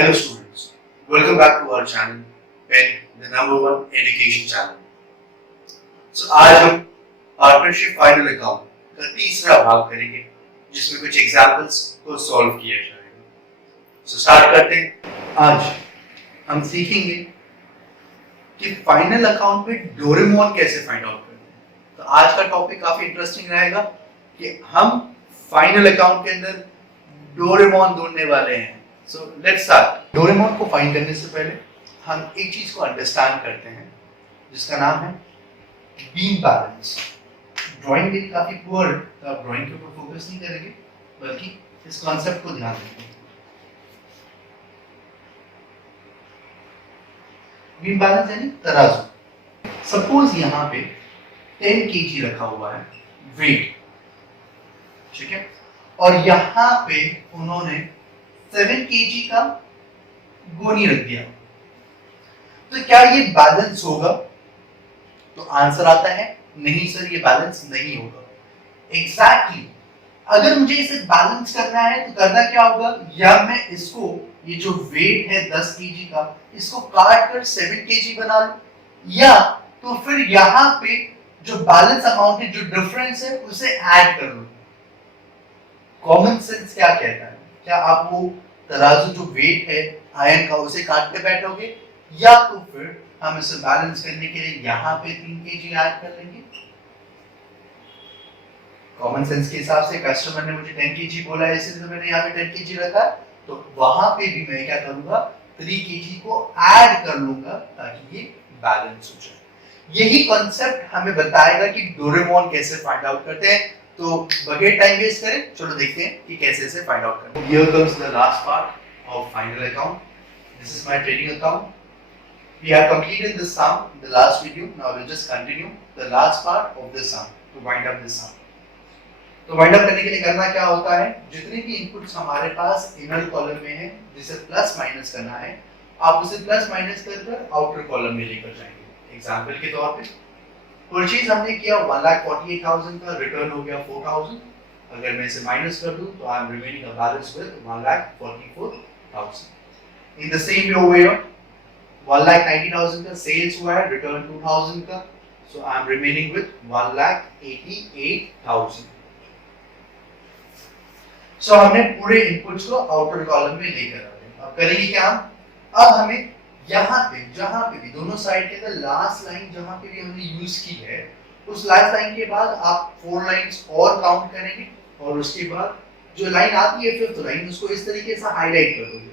Hello students, welcome back to our channel, Pen, the number one education channel. So आज हम partnership final account का तीसरा भाग करेंगे, जिसमें कुछ एग्जांपल्स को सॉल्व किया जाएगा. So स्टार्ट करते हैं. आज हम सीखेंगे कि फाइनल अकाउंट में डोरेमोन कैसे फाइंड आउट करते हैं. तो आज का टॉपिक काफी इंटरेस्टिंग रहेगा कि हम फाइनल अकाउंट के अंदर डोरेमोन ढूंढने वाले हैं. So let's start. डोरेमोन को फाइंड करने से पहले हम एक चीज को अंडरस्टैंड करते हैं जिसका नाम है बीम बैलेंस. ड्राइंग मेरी काफी पुअर, तो आप ड्राइंग के ऊपर फोकस नहीं करेंगे बल्कि इस कॉन्सेप्ट को ध्यान देंगे. बीम बैलेंस यानी तराजू. सपोज यहाँ पे 10 kg रखा हुआ है वेट, ठीक है, और यहाँ पे उन्होंने 7 kg का गोनी रख दिया. तो क्या ये बैलेंस होगा? तो आंसर आता है नहीं सर, ये बैलेंस नहीं होगा. एग्जैक्टली अगर मुझे इसे बैलेंस करना है तो करना क्या होगा, या मैं इसको, ये जो वेट है 10 kg का, इसको काट कर 7 kg बना लूं, या तो फिर यहाँ पे जो बैलेंस अमाउंट है, जो डिफरेंस है, उसे ऐड कर लूं. कॉमन सेंस क्या कहता है? क्या आप वो तराजू जो वेट है आयन का उसे काट के बैठोगे, या तो फिर हम इसे बैलेंस करने के लिए यहाँ पे 3 kg ऐड कर लेंगे? कॉमन सेंस के हिसाब से कस्टमर ने मुझे 10 kg बोला है, इसलिए तो मैंने यहाँ पे 10 kg रखा, तो वहां पे भी मैं क्या करूंगा, 3 kg को ऐड कर लूंगा ताकि ये बैलेंस हो जाए. यही कॉन्सेप्ट हमें बताएगा कि डोरेमोन कैसे फाइंड आउट करते हैं. तो बगैर टाइम वेस्ट करें, चलो देखते हैं कि कैसे इसे फाइंड आउट करते हैं. Here comes the last part of final account. This is my trading account. We have completed the sum in the last video. Now we'll just continue the last part of the sum to wind up the sum. तो wind up करने के लिए करना क्या होता है, जितने भी इनपुट्स हमारे पास इनर कॉलम में है, जिसे प्लस माइनस करना है, आप उसे प्लस माइनस कर आउटर कॉलम में लेकर जाएंगे. एग्जांपल के तौर पे परचेज हमने किया 1,48,000 का, रिटर्न हो गया 4,000. अगर मैं इसे माइनस कर दूं तो I am remaining a balance with 1,44,000. In the same way over here 1,90,000 का सेल्स हुआ है, रिटर्न 2,000 का, सो आई एम रिमेनिंग विद 1,88,000. सो हमने पूरे इनपुट्स को आउटर कॉलम में लेकर आ गए. अब करेंगे क्या हम, अब हमें यहाँ पे जहां पे भी दोनों साइड के अंदर लास्ट लाइन जहां पे भी हमने यूज की है, उस लास्ट लाइन के बाद आप 4 लाइंस और काउंट करेंगे, और उसके बाद जो लाइन आती है फिफ्थ लाइन, उसको इस तरीके से हाईलाइट कर दोगे,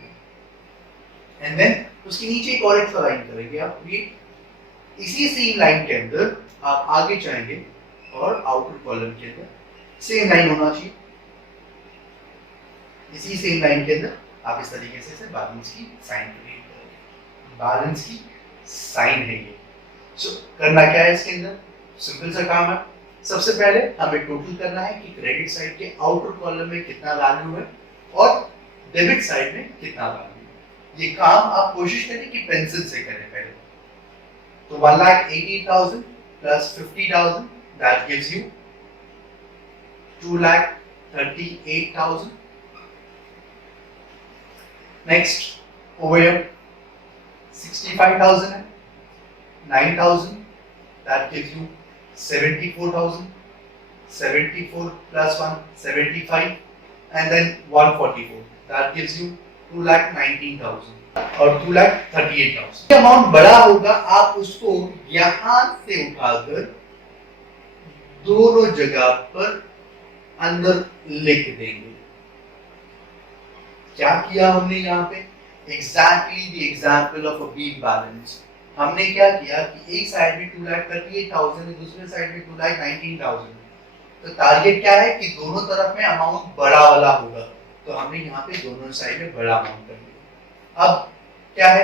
एंड देन उसके नीचे एक और एक्स्ट्रा लाइन करेंगे आप. ये इसी सेम लाइन के अंदर आप आगे जाएंगे और आउटर कॉलम के अंदर सेम लाइन होना चाहिए. इसी सेम लाइन के अंदर आप इस तरीके से बैलेंस की साइन क्रिएट करेंगे. बैलेंस की साइन है ये. सो करना क्या है इसके अंदर, सिंपल सा काम है. सबसे पहले हमें टोटल करना है कि क्रेडिट साइड के आउटर कॉलम में कितना वैल्यू है और डेबिट साइड में कितना वैल्यू है. ये काम आप कोशिश करें कि पेंसिल से करें पहले. तो 1,88,000 plus 50,000 that gives you 2,38,000. Next over here 65,000 है, 9,000 that gives you 74,000. 74 plus 1 75, and then 144 that gives you 2,19,000 और 2,38,000. ये अमाउंट बड़ा होगा, आप उसको यहां से उठाकर दोनों जगह पर अंदर लिख देंगे. क्या किया हमने यहाँ पे, exactly the example of a beam balance. हमने क्या किया कि एक साइड में 2,38,000 है, दूसरे साइड में 2,19,000. तो टारगेट क्या है कि दोनों तरफ में अमाउंट बड़ा वाला होगा, तो हमने यहाँ पे दोनों साइड में बड़ा अमाउंट कर दिया. अब क्या है,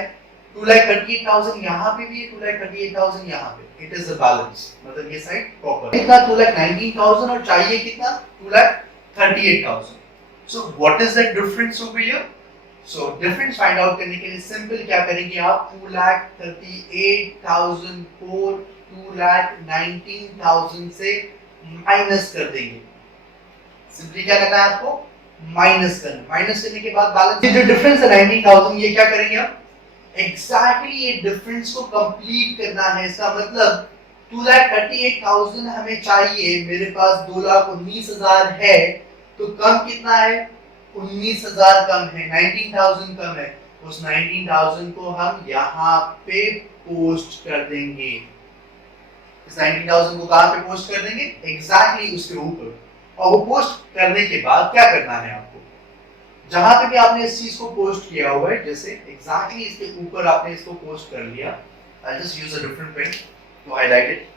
2,38,000 यहाँ पे भी है, 2,38,000 यहाँ पे. इट इज द बैलेंस, मतलब ये साइड प्रॉपर. कितना 2,19,000 और चाहिए कितना 2,38,000. So what is the difference over here? So difference find out करने के लिए सिंपल क्या करेंगे आप, 2,38,000 को 2,19,000 से माइनस कर देंगे. सिंपली क्या करना है आपको, माइनस करना, माइनस करने के बाद बैलेंस, ये जो डिफरेंस है 19,000, ये क्या करेंगे आप एग्जैक्टली ये डिफरेंस को कंप्लीट करना है। इसका मतलब 2,38,000 हमें चाहिए, मेरे पास 2,19,000 है, तो कम कितना है 19,000 कम है, 19,000 कम है, उस 19,000 को हम यहाँ पे पोस्ट कर देंगे। इस 19,000 को कहाँ पे पोस्ट कर देंगे, एग्जैक्टली उसके ऊपर। और वो पोस्ट करने के बाद क्या करना है आपको, जहां पे भी आपने इस चीज को पोस्ट किया हुआ है, जैसे एग्जैक्टली इसके ऊपर आपने इसको पोस्ट कर लिया, I just use a different pen to highlight it,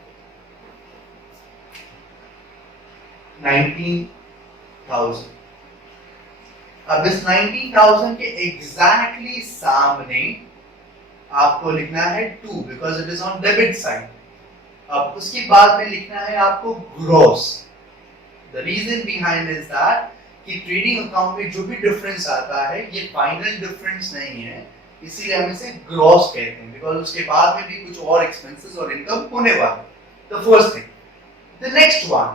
19,000। अब इस 19,000 के एग्जैक्टली सामने आपको लिखना है 2 because it is on debit side. अब उसके बाद में लिखना है आपको gross. The reason behind is that कि ट्रेडिंग अकाउंट में जो भी डिफरेंस आता है ये फाइनल डिफरेंस नहीं है, इसीलिए हम इसे ग्रॉस कहते हैं, बिकॉज उसके बाद में भी कुछ और एक्सपेंसेस और इनकम होने वाला है। The first thing. The next one,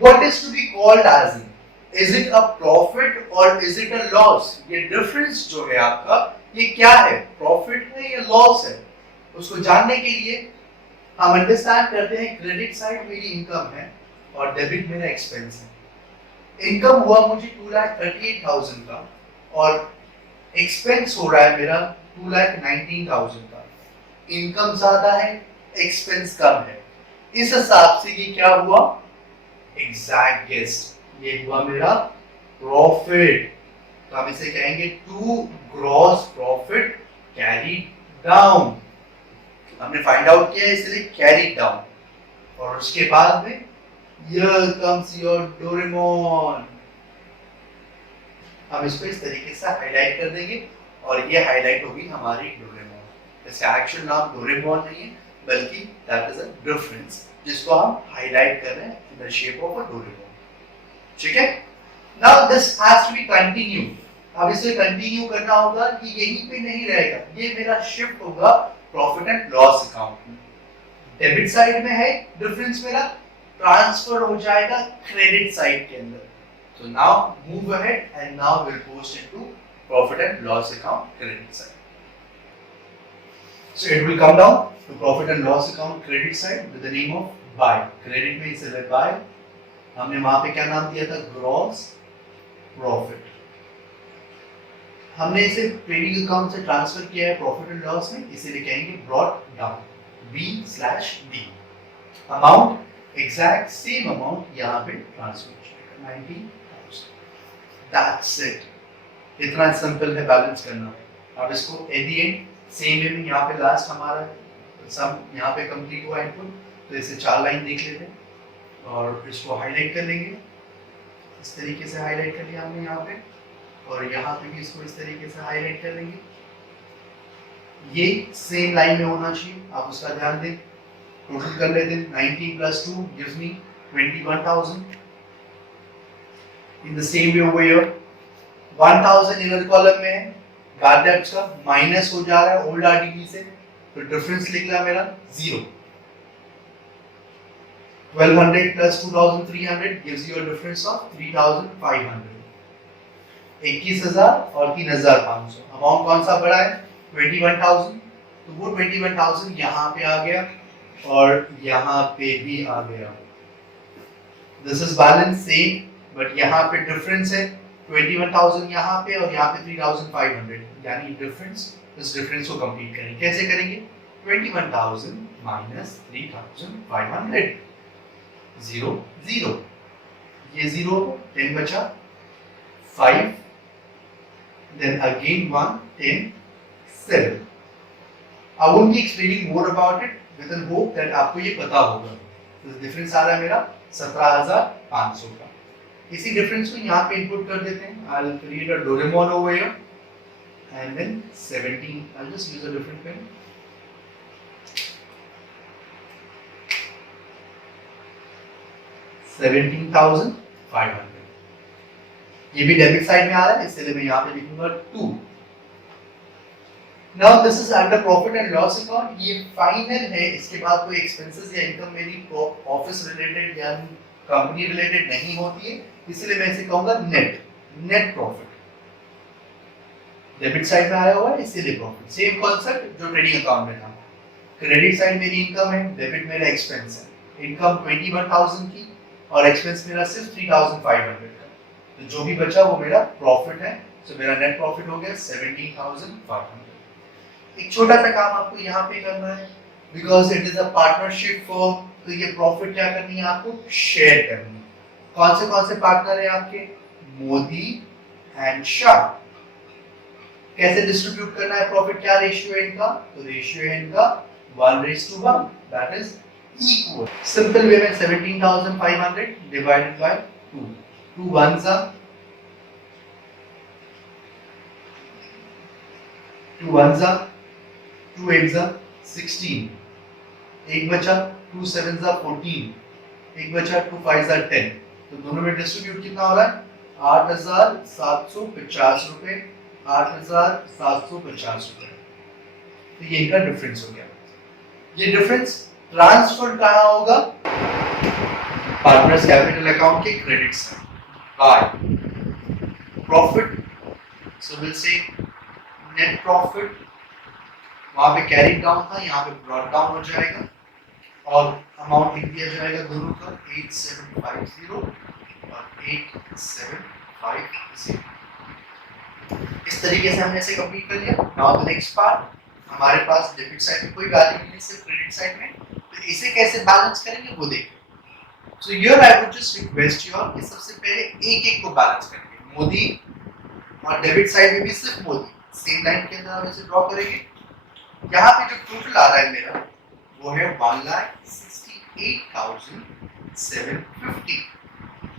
what is to be called as in, is it a profit और इज इट अ लॉस? ये डिफरेंस जो है आपका, ये क्या है, प्रॉफिट है या लॉस है? उसको जानने के लिए हम अंडरस्टैंड करते हैं क्रेडिट साइड मेरी इनकम है और डेबिट मेरा एक्सपेंस है। इनकम हुआ मुझे 2,38,000 का और एक्सपेंस हो रहा है मेरा 2,19,000 का। इनकम ज्यादा है, एक्सपेंस कम है, इस हिसाब से ये क्या हुआ, एग्जैक्ट गेस, ये हुआ मेरा प्रॉफिट। तो हम इसे कहेंगे to gross profit carry down. हमने फाइंड आउट किया इसलिए कैरी डाउन। और उसके बाद में Here comes your Doraemon। हम इसको इस तरीके से हाईलाइट कर देंगे और ये हाईलाइट होगी हमारी डोरेमोन। इसका एक्चुअल नाम डोरेमोन नहीं है, बल्कि दैट इज अ डिफरेंस जिसको हम हाईलाइट कर रहे हैं in the shape of a Doraemon. ठीक है, now this has to be continue. अब इसे कंटिन्यू करना होगा कि यहीं पे नहीं रहेगा, ये मेरा शिफ्ट होगा प्रॉफिट एंड लॉस अकाउंट में। डेबिट साइड में है डिफरेंस मेरा, ट्रांसफर हो जाएगा क्रेडिट साइड के अंदर। So now move ahead and now we'll post into profit and loss account credit side. So it will come down to profit and loss account credit side with the name of buy. Credit में इसे buy, हमने वहां पे क्या नाम दिया था, gross profit। हमने इसे ट्रेडिंग अकाउंट से ट्रांसफर किया है प्रॉफिट एंड लॉस में, इसीलिए कहेंगे brought down, B/D। Amount exact same amount यहाँ पे ट्रांसफर हो जाएगा 19,000। That's it. इतना सिंपल है बैलेंस करना। अब इसको at the end same way में यहाँ पे लास्ट हमारा सब यहाँ पे कंप्लीट हुआ इनपुट, तो इसे 4 लाइन देख लेते हैं और इसको हाईलाइट कर लेंगे। इस तरीके से हाईलाइट कर लिया हमने यहाँ पे, और यहाँ पे भी इसको इस तरीके से हाईलाइट कर लेंगे। ये सेम लाइन में होना चाहिए, आप उसका ध्यान दें। टोटल कर लेते हैं, 19 plus 2 gives me 21,000। In the same way over here, 1,000 inner column में है, गार्ड डेब्ट्स का माइनस हो जा रहा है ओल्ड आरडीबी से, तो डिफरेंस निकला मेरा 0। 1,200 plus 2,300 gives you a difference of 3,500। 21,000 और 3,500। अमाउंट कौन सा बड़ा है, 21,000, तो वो 21,000 यहाँ पे आ गया और यहाँ पे भी आ गया। This is balance same, but यहाँ पे डिफरेंस है 21,000 यहाँ पे और यहाँ पे 3,500, यानी डिफरेंस, इस डिफरेंस को कंप्लीट करेंगे। कैसे करेंगे, 21,000 माइनस 3,500, 0 0, ये 0, 10 बचा, 5, then again 1, 10, 7। I won't be explaining more about it with the hope that आपको ये पता होगा। तो डिफरेंस आ रहा है मेरा 17,500 का। इसी डिफरेंस को यहाँ पे इनपुट कर देते हैं। I'll create a Doraemon over here and then 17, I'll just use a different pen। $17,500। ये भी डेबिट साइड में आ रहा है, इसलिए मैं यहाँ पे लिखूंगा 2। Now this is under profit and loss account। ये फाइनल है, इसके बाद कोई एक्सपेंसेस या इनकम मेरी ऑफिस रिलेटेड या कंपनी रिलेटेड नहीं होती है, इसलिए मैं इसे कहूंगा नेट प्रॉफिट। डेबिट साइड में आया हुआ है इसीलिए प्रॉफिट। सेम कॉन्सेप्ट जो ट्रेडिंग अकाउंट में था। क्रेडिट साइड मेरी इनकम है, डेबिट मेरा एक्सपेंस है। इनकम 21,000 की और एक्सपेंस मेरा सिर्फ 3,500 का। तो जो भी बचा वो मेरा प्रॉफिट है। तो मेरा नेट प्रॉफिट हो गया 17,500। एक छोटा सा काम आपको यहाँ पे करना है, because it is a partnership form. तो ये प्रॉफिट क्या करनी है आपको, शेयर करनी है। कौन से पार्टनर है आपके, मोदी एंड शाह। कैसे डिस्ट्रीब्यूट करना है प्रॉफिट, क्या रेशियो है इनका, तो रेशियो है इनका 1:1, that is equal. Simple way में 17,500 divided by 2, 2 ones are 2 ones are 2 8s are 16, एक बचा 2 7s are 14, एक बचा 2 5s are 10। तो दोनों में डिस्ट्रीब्यूट कितना हो रहा है, 8,750 रुपए, 8,750 रुपए। तो ये इनका डिफरेंस हो गया। ये डिफरेंस ट्रांसफर कहाँ होगा, पार्टनर्स कैपिटल अकाउंट के क्रेडिट से by profit. So will say net profit, वहां पे कैरी डाउन था, यहाँ पे ब्रॉट डाउन हो जाएगा और अमाउंट लिख दिया जाएगा दोनों का 8750 और 8750। इस तरीके से हमने इसे कंप्लीट कर लिया। नाउ द नेक्स्ट पार्ट, हमारे पास डेबिट साइड में कोई वैल्यू नहीं है, सिर्फ क्रेडिट साइड में। तो इसे कैसे बैलेंस करेंगे वो देखें। So here I would just request you all कि सबसे पहले एक को बैलेंस करेंगे। मोदी और डेबिट साइड में भी सिर्फ मोदी, सेम लाइन के अंदर हम इसे ड्रॉ करेंगे। यहाँ पे जो टोटल आ रहा है मेरा वो है 1,68,750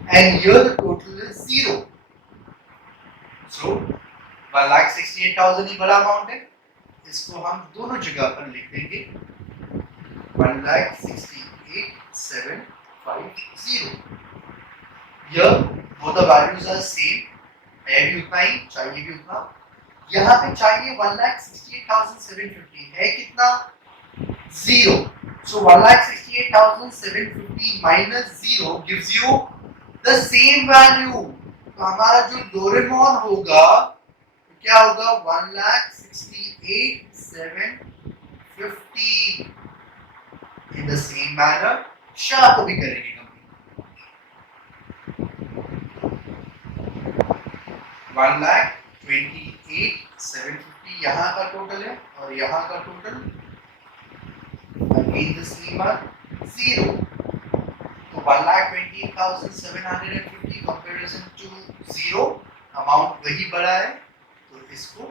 and here the total is 0. So 1,68,000 ही बड़ा अमाउंट है, इसको हम दोनों जगह पर लिख देंगे 1,68,750। Here both the values are same, है भी उतना ही, चाहिए भी उतना। यहाँ पे चाहिए 1,68,750, है कितना, 0. So 1,68,750 minus 0 gives you the same value. तो हमारा जो डोरेमोन होगा क्या होगा, 1,68,750। In the same manner Shah को भी करेंगे कंप्लीट। 1,28,750 यहाँ का टोटल है और यहाँ का total again the same are 0. तो 1,28,750 comparison to 0, अमाउंट वही बड़ा है, तो इसको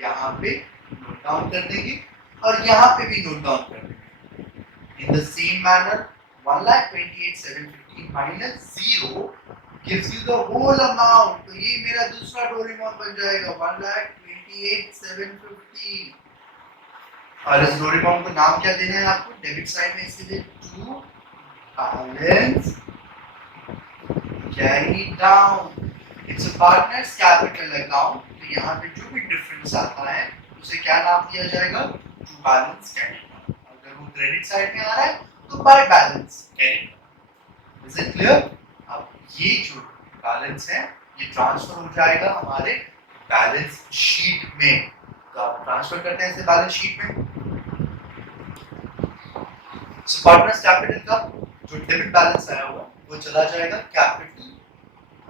यहाँ पे नोट डाउन कर देंगे और यहाँ पे भी नोट डाउन कर देंगे। In the same manner 1,28,750 minus 0 gives you the whole amount. तो ये मेरा दूसरा डोरेमोन बन जाएगा 1,28,750। और इस डोरेमोन को नाम क्या देना है आपको, डेबिट साइड में इसीलिए to balance carry down. It's a partners capital account. तो यहाँ पे जो भी डिफरेंस आता है उसे क्या नाम दिया जाएगा, टू बैलेंस कैरी डाउन। अगर वो क्रेडिट साइड में आ रहा है तो by balance carry down. Is it clear. अब ये जो बैलेंस है ये ट्रांसफर हो जाएगा हमारे बैलेंस शीट में। तो आप ट्रांसफर करते हैं इसे बैलेंस शीट में। सो पार्टनर्स कैपिटल का जो डेबिट बैलेंस आया हुआ वो चला जाएगा कैपिटल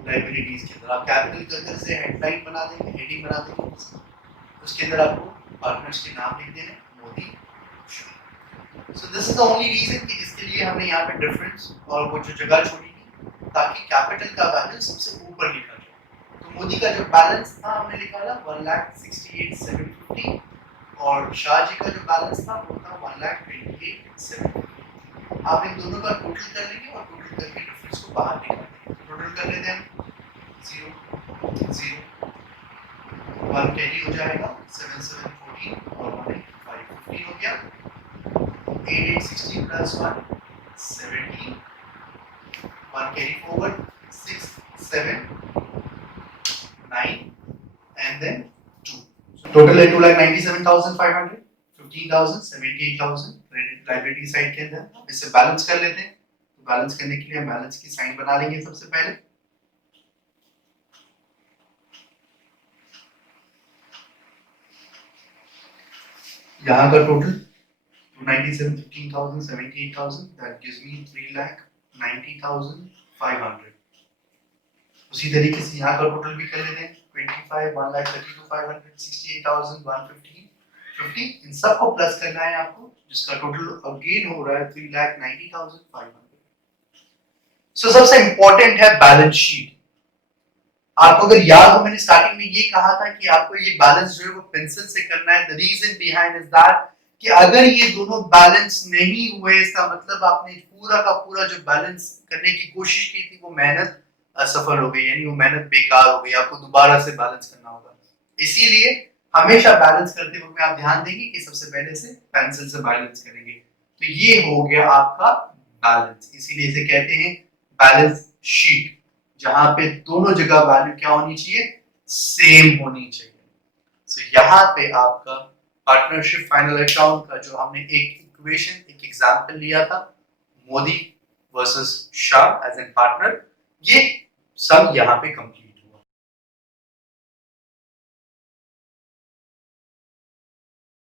लायबिलिटीज के अंदर। आप कैपिटल करके से हेडलाइन बना देंगे, हेडिंग बना देंगे, उसके अंदर आपको पार्टनर्स के नाम लिख देने, Modi. So this is the only reason कि जिसके लिए हमने यहाँ पे डिफरेंस और वो जो जगह छोड़ी थी ताकि कैपिटल का वैल्यू सबसे ऊपर लिखा जाए। तो मोदी का जो बैलेंस था हमने लिखा था 1,68,750 और शाह जी का जो बैलेंस था वो था 1,28,750। आप इन दोनों का टोटल कर लेंगे और टोटल करके डिफरेंस को बाहर निकालेंगे। टोटल कर लेते हैं 0 0 1 कैरी हो जाएगा 7 7 14 और 1 5 15 हो गया। 8 8 16 plus 1 17 1 carry forward 6 7 9 and then 2. So total है 2,97,500, 15,000, 78,000 क्रेडिट लायबिलिटी साइड के अंदर। इसे बैलेंस कर लेते हैं। तो बैलेंस करने के लिए हम बैलेंस की साइन बना लेंगे सबसे पहले। यहाँ का टोटल 297, 15,000, 78,000, that gives me 3,90,500. उसी तरीके से यहाँ का टोटल भी कर लेते हैं 25, 1,32,500, 68,150, 50. इन सबको प्लस करना है आपको, जिसका टोटल अगेन हो रहा है 3,90,500. सो सबसे इंपॉर्टेंट है बैलेंस शीट. आपको अगर याद हो, मैंने स्टार्टिंग में ये कहा था कि आपको ये बैलेंस जो है वो पेंसिल से करना है. The reason behind is that कि अगर ये दोनों बैलेंस नहीं हुए, इसका मतलब आपने पूरा का पूरा जो बैलेंस करने की कोशिश की थी वो मेहनत असफल हो गई, यानी वो मेहनत बेकार हो गई. आपको दोबारा से बैलेंस करना होगा. इसीलिए हमेशा बैलेंस करते वक्त आप ध्यान देंगे कि सबसे पहले से पेंसिल से बैलेंस करेंगे. तो ये हो गया आपका बैलेंस. इसीलिए इसे कहते हैं बैलेंस शीट, जहां पे दोनों जगह वैल्यू क्या होनी चाहिए, सेम होनी चाहिए. सो यहाँ पे आपका पार्टनरशिप फाइनल अकाउंट का जो हमने एक इक्वेशन, एक एग्जांपल लिया था, Modi versus Shah as an partner, ये सब यहाँ पे कंप्लीट